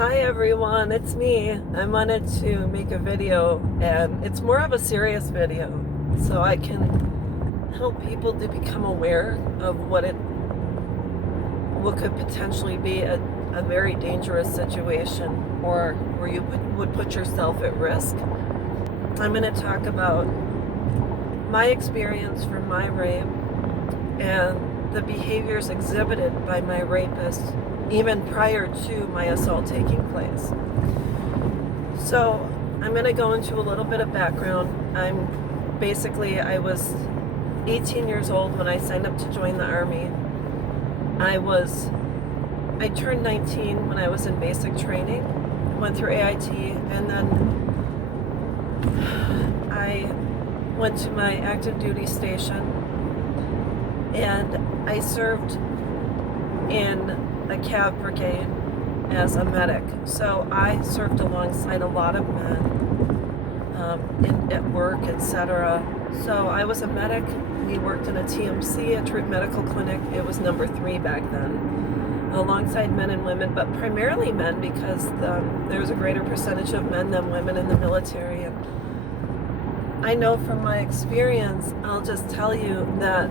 Hi everyone, it's me. I wanted to make a video, and it's more of a serious video so I can help people to become aware of what could potentially be a very dangerous situation, or where you would put yourself at risk. I'm going to talk about my experience from my rape and the behaviors exhibited by my rapist even prior to my assault taking place. So I'm going to go into a little bit of background. I was 18 years old when I signed up to join the Army. I turned 19 when I was in basic training, went through AIT, and then I went to my active duty station, and I served in a cav brigade as a medic. So I served alongside a lot of men at work, etc. So I was a medic. We worked in a TMC, a troop medical clinic. It was number 3 back then, alongside men and women, but primarily men, because there was a greater percentage of men than women in the military. And I know from my experience, I'll just tell you that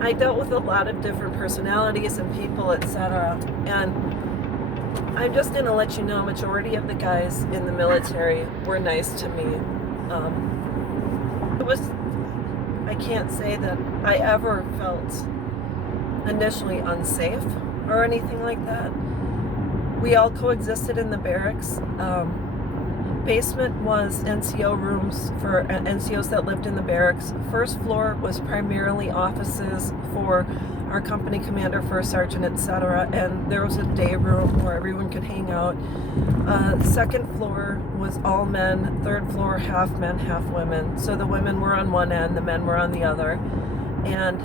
I dealt with a lot of different personalities and people, etc. And I'm just going to let you know, majority of the guys in the military were nice to me. I can't say that I ever felt initially unsafe or anything like that. We all coexisted in the barracks. Basement was NCO rooms for NCOs that lived in the barracks. First floor was primarily offices for our company commander, first sergeant, etc. And there was a day room where everyone could hang out. Second floor was all men. Third floor, half men, half women. So the women were on one end, the men were on the other. And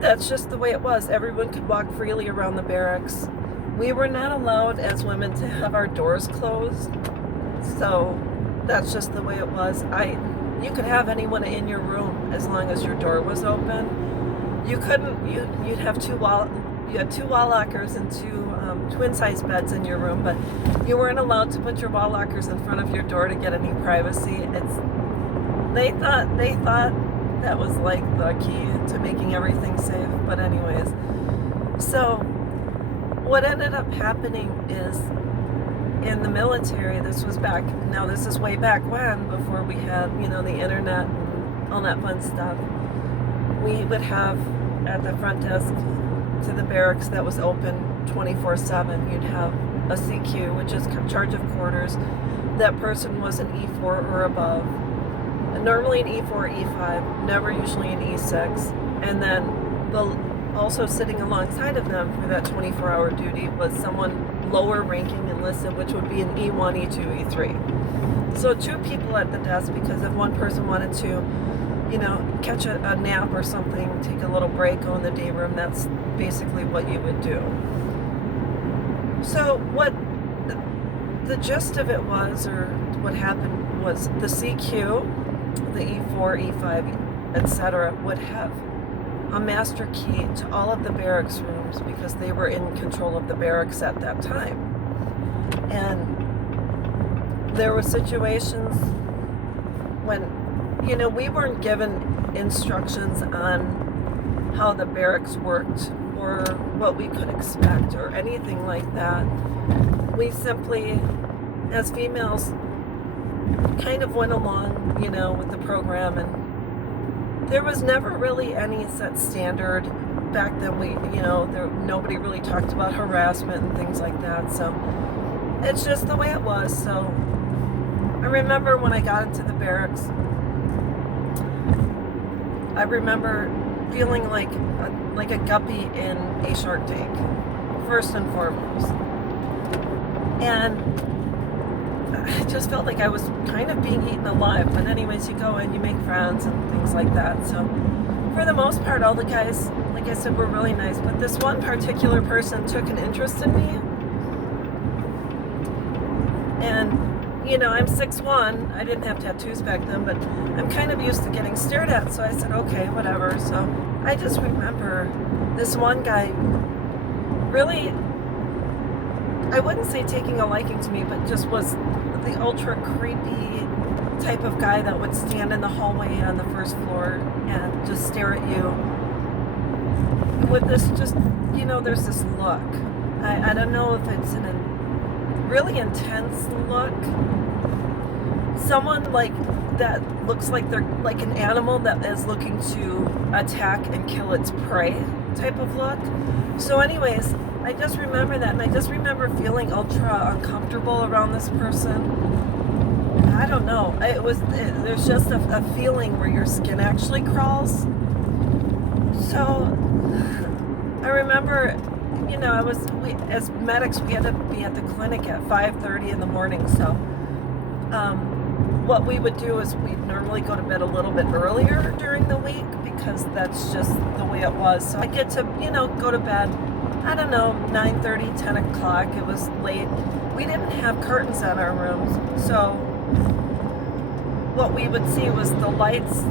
that's just the way it was. Everyone could walk freely around the barracks. We were not allowed as women to have our doors closed. So that's just the way it was. You could have anyone in your room as long as your door was open. You had 2 wall lockers and 2 twin-size beds in your room, but you weren't allowed to put your wall lockers in front of your door to get any privacy. They thought that was like the key to making everything safe. But anyways, so what ended up happening is, in the military, this is way back when, before we had, the internet and all that fun stuff. We would have at the front desk to the barracks that was open 24/7, you'd have a CQ, which is charge of quarters. That person was an E4 or above. Normally an E4 or E5, never usually an E6. And then also sitting alongside of them for that 24-hour duty was someone lower ranking enlisted, which would be an E1, E2, E3. So 2 people at the desk, because if one person wanted to, catch a nap or something, take a little break, go in the day room, that's basically what you would do. So what the gist of it was, or what happened was, the CQ, the E4, E5, etc., would have a master key to all of the barracks rooms, because they were in control of the barracks at that time. And there were situations when, we weren't given instructions on how the barracks worked or what we could expect or anything like that. We simply, as females, kind of went along, with the program, and there was never really any set standard. Back then, nobody really talked about harassment and things like that. So it's just the way it was. So I remember when I got into the barracks, I remember feeling like a guppy in a shark tank, first and foremost. And I just felt like I was kind of being eaten alive. But anyways, you go in, you make friends and things like that. So for the most part, all the guys, like I said, were really nice. But this one particular person took an interest in me. And, I'm 6'1". I didn't have tattoos back then, but I'm kind of used to getting stared at. So I said, okay, whatever. So I just remember this one guy really, I wouldn't say taking a liking to me, but just was the ultra creepy type of guy that would stand in the hallway on the first floor and just stare at you with this just, there's this look. I don't know if it's a really intense look. Someone like that looks like they're like an animal that is looking to attack and kill its prey type of look. So anyways, I just remember that, and I just remember feeling ultra uncomfortable around this person. I don't know. There's just a feeling where your skin actually crawls. So I remember, as medics, we had to be at the clinic at 5:30 in the morning. So what we would do is we'd normally go to bed a little bit earlier during the week because that's just the way it was. So I get to, go to bed, I don't know, 9:30, 10 o'clock. It was late. We didn't have curtains on our rooms. So what we would see was the lights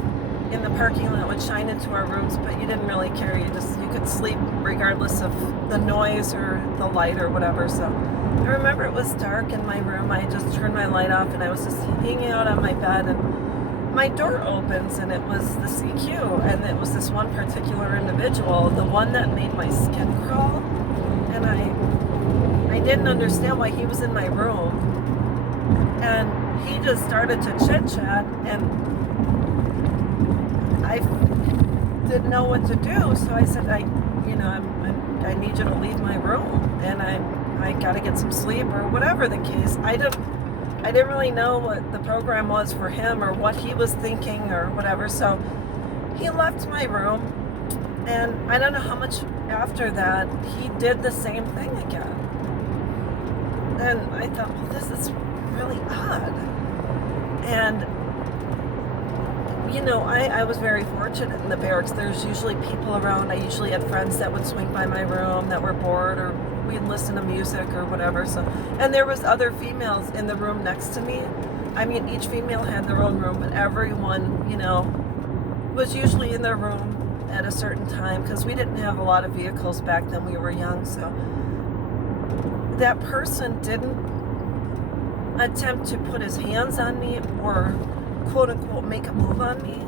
in the parking lot would shine into our rooms, but you didn't really care. You could sleep regardless of the noise or the light or whatever. So I remember it was dark in my room. I just turned my light off and I was just hanging out on my bed, and my door opens and it was the CQ, and it was this one particular individual, the one that made my skin crawl, and I didn't understand why he was in my room, and he just started to chit chat, and I didn't know what to do. So I said, I need you to leave my room, and I got to get some sleep or whatever the case. I didn't really know what the program was for him or what he was thinking or whatever. So he left my room, and I don't know how much after that he did the same thing again. And I thought, well, this is really odd. And I was very fortunate in the barracks. There's usually people around. I usually had friends that would swing by my room that were bored, or we'd listen to music or whatever. So, and there was other females in the room next to me. I mean, each female had their own room, but everyone, was usually in their room at a certain time, because we didn't have a lot of vehicles back then. We were young. So that person didn't attempt to put his hands on me or quote unquote make a move on me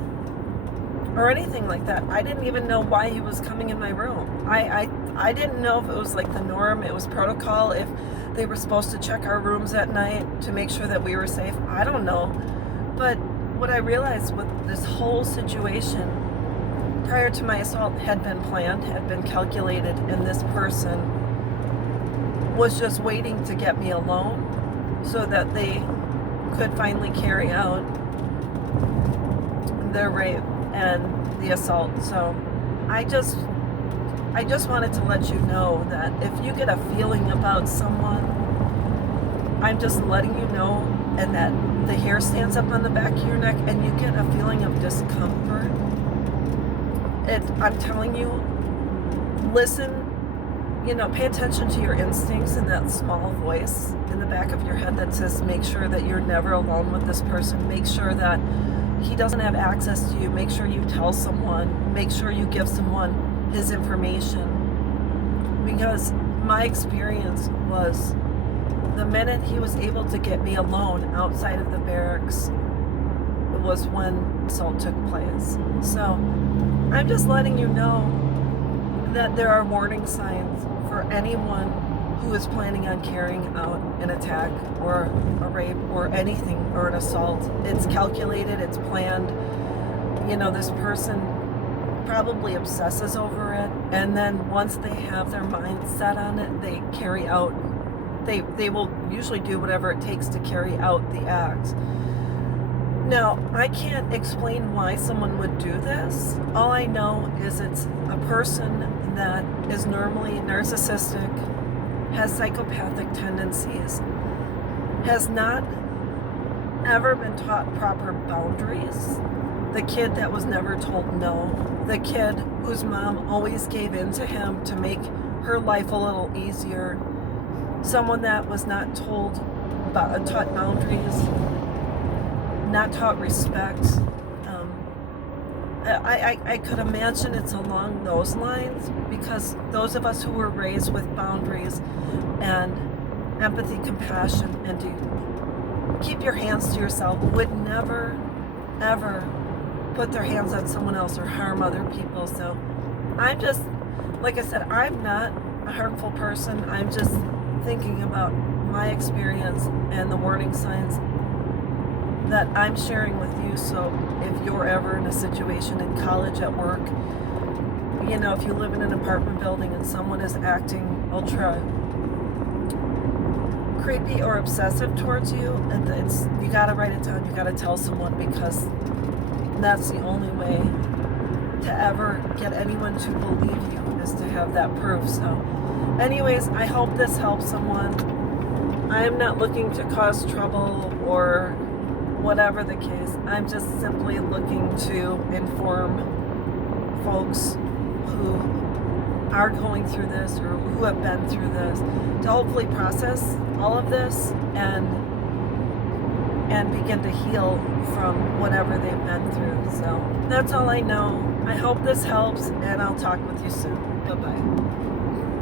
or anything like that. I didn't even know why he was coming in my room. I didn't know if it was like the norm, it was protocol, if they were supposed to check our rooms at night to make sure that we were safe. I don't know. But what I realized with this whole situation prior to my assault had been planned, had been calculated, and this person was just waiting to get me alone so that they could finally carry out their rape and the assault. So I just wanted to let you know that if you get a feeling about someone, I'm just letting you know, and that the hair stands up on the back of your neck and you get a feeling of discomfort, I'm telling you, listen, pay attention to your instincts and that small voice in the back of your head that says, make sure that you're never alone with this person. Make sure that he doesn't have access to you. Make sure you tell someone. Make sure you give someone his information. Because my experience was the minute he was able to get me alone outside of the barracks was when assault took place. So I'm just letting you know that there are warning signs for anyone who is planning on carrying out an attack or a rape or anything, or an assault. It's calculated, it's planned. This person probably obsesses over it, and then once they have their mind set on it, they carry out, they will usually do whatever it takes to carry out the act. Now, I can't explain why someone would do this. All I know is it's a person that is normally narcissistic, has psychopathic tendencies, has not ever been taught proper boundaries, the kid that was never told no, the kid whose mom always gave in to him to make her life a little easier, someone that was not taught boundaries, not taught respect. I could imagine it's along those lines, because those of us who were raised with boundaries and empathy, compassion, and to keep your hands to yourself, would never, ever put their hands on someone else or harm other people. So I'm just, like I said, I'm not a harmful person. I'm just thinking about my experience and the warning signs that I'm sharing with you. So if you're ever in a situation in college, at work, you know, if you live in an apartment building and someone is acting ultra creepy or obsessive towards you, and you gotta write it down, you gotta tell someone, because that's the only way to ever get anyone to believe you, is to have that proof. So anyways, I hope this helps someone. I am not looking to cause trouble or whatever the case. I'm just simply looking to inform folks who are going through this or who have been through this, to hopefully process all of this and begin to heal from whatever they've been through. So that's all I know. I hope this helps, and I'll talk with you soon. Bye-bye.